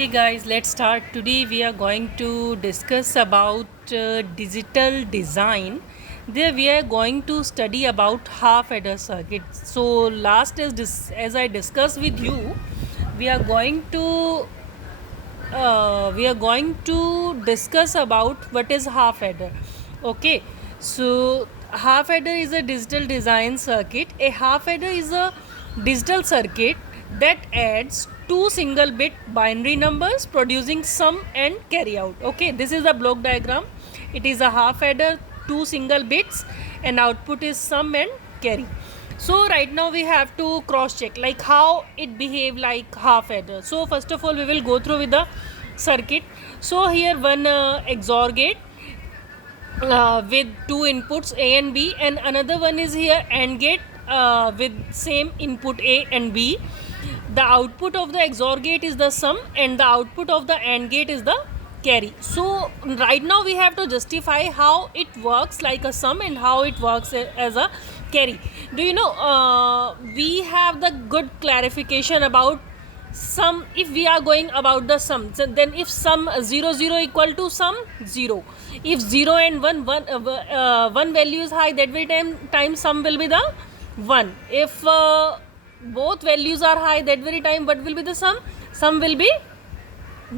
Hey guys, let's start. Today we are going to discuss about digital design. There we are going to study about half adder circuit. So as I discussed with you, we are going to discuss about what is half adder. Okay, so half adder is a digital design circuit. A half adder is a digital circuit that adds two single bit binary numbers producing sum and carry out. Okay, this is the block diagram. It is a half adder, two single bits, and output is sum and carry. So right now we have to cross check like how it behave like half adder. So first of all we will go through with the circuit. So here one XOR gate with two inputs A and B, and another one is here AND gate with same input A and B. The output of the XOR gate is the sum and the output of the AND gate is the carry. So right now we have to justify how it works like a sum and how it works as a carry. Do you know we have the good clarification about sum. If we are going about the sum, so then if sum 0 0 equal to sum 0, if 0 and 1 value is high, that very time sum will be the 1. If both values are high, that very time what will be the sum will be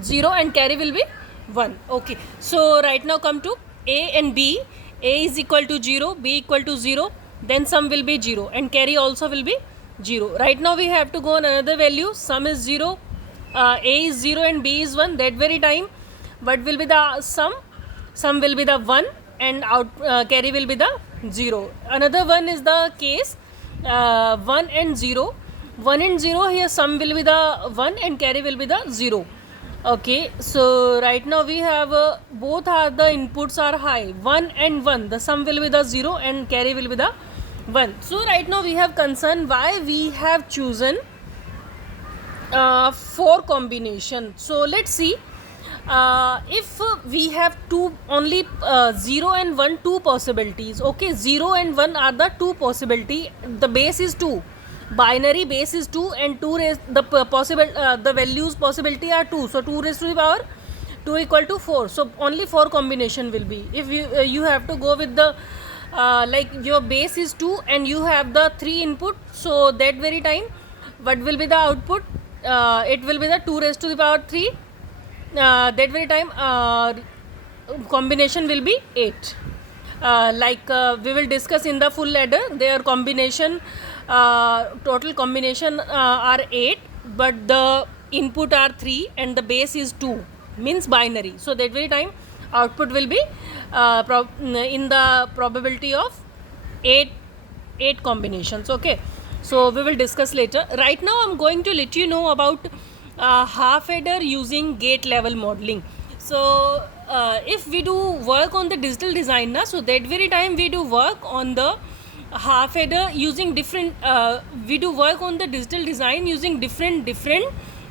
0 and carry will be 1. Okay, so right now come to A and B. A is equal to 0, B equal to 0, then sum will be 0 and carry also will be 0. Right now we have to go on another value. Sum is 0, A is 0 and B is 1. That very time what will be the sum will be the 1 and carry will be the 0. Another one is the case 1 and 0. 1 and 0, here sum will be the 1 and carry will be the 0. Okay, so right now we have both are the inputs are high, 1 and 1. The sum will be the 0 and carry will be the 1. So right now we have concern why we have chosen 4 combination. So let's see. If we have only 0 and 1 two possibilities. Okay, 0 and 1 are the two possibility. The base is 2, binary base is 2, and the values possibility are 2. So 2 raised to the power 2 equal to 4. So only 4 combination will be. If you have to go with the like your base is 2 and you have the 3 input, so that very time what will be the output? It will be the 2 raised to the power 3. That very time combination will be 8. We will discuss in the full ladder, their combination total combination are 8, but the input are 3 and the base is 2, means binary. So that very time output will be in the probability of 8 combinations. Okay, so we will discuss later. Right now I'm going to let you know about half adder using gate level modeling. So if we do work on the digital design so that very time we do work on the half adder using different we do work on the digital design using different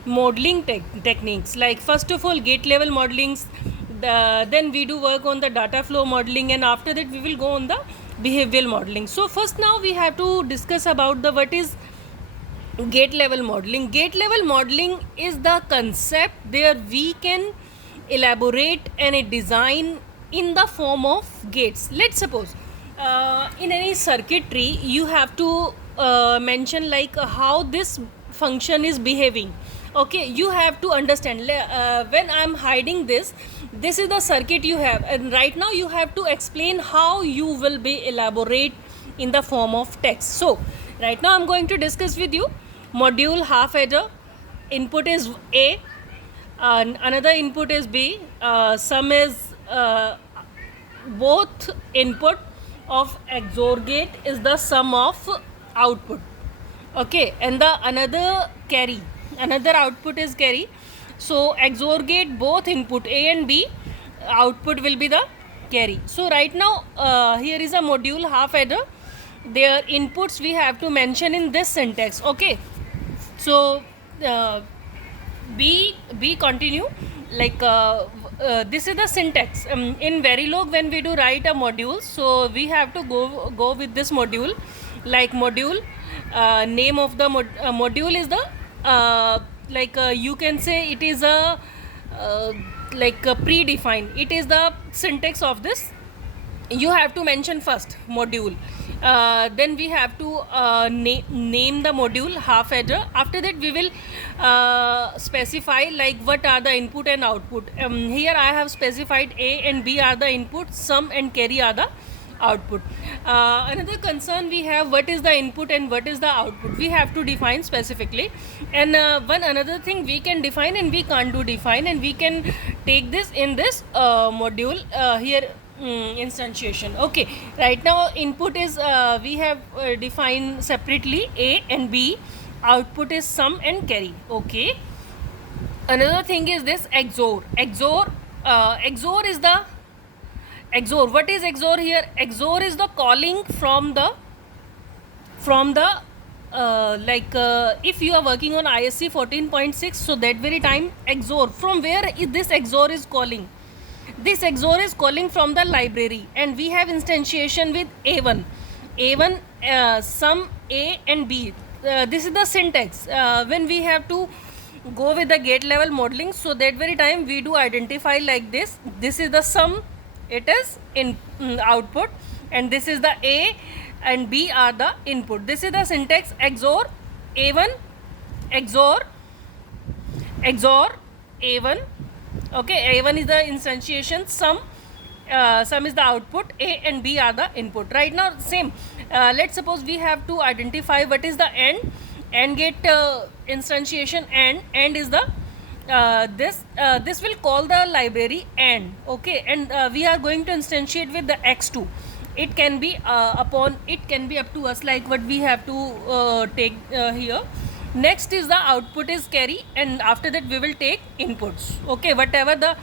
modeling techniques. Like first of all gate level modelings, then we do work on the data flow modeling, and after that we will go on the behavioral modeling. So first now we have to discuss about the what is gate level modeling. Gate level modeling is the concept where we can elaborate and design in the form of gates. Let's suppose in any circuitry you have to mention like how this function is behaving. Okay, you have to understand when I am hiding this is the circuit you have, and right now you have to explain how you will be elaborate in the form of text. So right now I'm going to discuss with you module half adder. Input is A, another input is B, sum is both input of XOR gate is the sum of output. Okay, and the another output is carry. So XOR gate both input A and B, output will be the carry. So right now here is a module half adder. Their inputs we have to mention in this syntax. Okay, so B continue like this is the syntax. In Verilog when we do write a module, so we have to go with this module. Like module name of the module is the like you can say it is a like predefined. It is the syntax of this. You have to mention first module, then we have to name the module half header. After that we will specify like what are the input and output. Here I have specified A and B are the input, sum and carry are the output. Another concern we have, what is the input and what is the output, we have to define specifically. And one another thing, we can define and we can't do define, and we can take this in this module here. Instantiation. Okay, right now input is we have defined separately A and B, output is sum and carry. Okay, another thing is this XOR. XOR is the XOR. What is XOR here? XOR is the calling from the if you are working on ISC 14.6, so that very time XOR, from where is this XOR is calling? This XOR is calling from the library, and we have instantiation with A1, sum A and B. This is the syntax when we have to go with the gate level modeling. So that very time we do identify like this. This is the sum, it is in output, and this is the A and B are the input. This is the syntax XOR A1, XOR A1. Okay, A1 is the instantiation, sum is the output, A and B are the input. Right now same, let's suppose we have to identify what is the AND gate instantiation. AND is the this will call the library AND. Okay, and we are going to instantiate with the x2. It can be up to us, like what we have to take here. Next is the output is carry, and after that we will take inputs. Okay, whatever the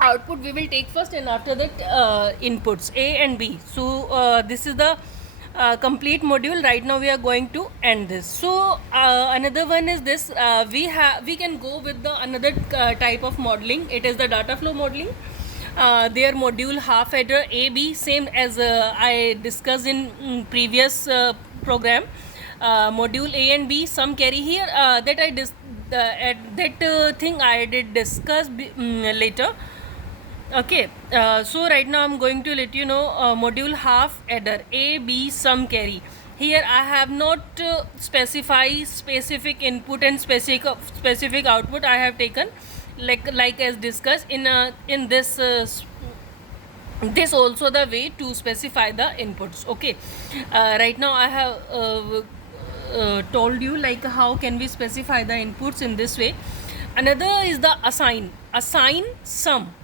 output we will take first, and after that inputs A and B. So this is the complete module. Right now we are going to end this. So another one is this, we can go with the another type of modeling. It is the data flow modeling. Their module half header A, B, same as I discussed in previous program. Module A and B, sum, carry. Here that thing I did discuss later. Okay, so right now I'm going to let you know module half header A, B, sum, carry. Here I have not specify specific input and specific output. I have taken like as discussed in this this also the way to specify the inputs. Okay, right now I have told you like how can we specify the inputs in this way. Another is the assign sum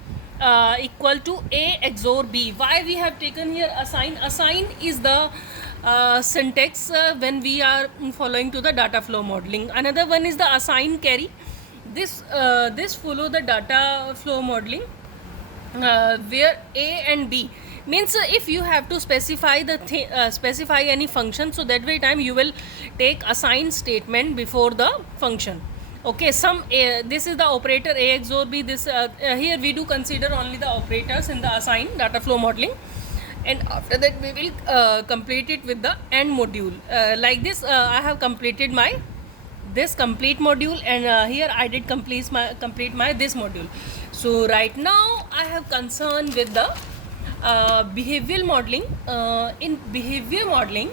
equal to A XOR B. Why we have taken here assign is the syntax when we are following to the data flow modeling. Another one is the assign carry. This follow the data flow modeling where A and B means if you have to specify the specify any function, so that very time you will take assign statement before the function. Okay, this is the operator A XOR B. This here we do consider only the operators in the assign data flow modeling, and after that we will complete it with the AND module. Like this I have completed my this complete module, and here I did complete my this module. So right now I have concern with the behavioral modeling. In behavior modeling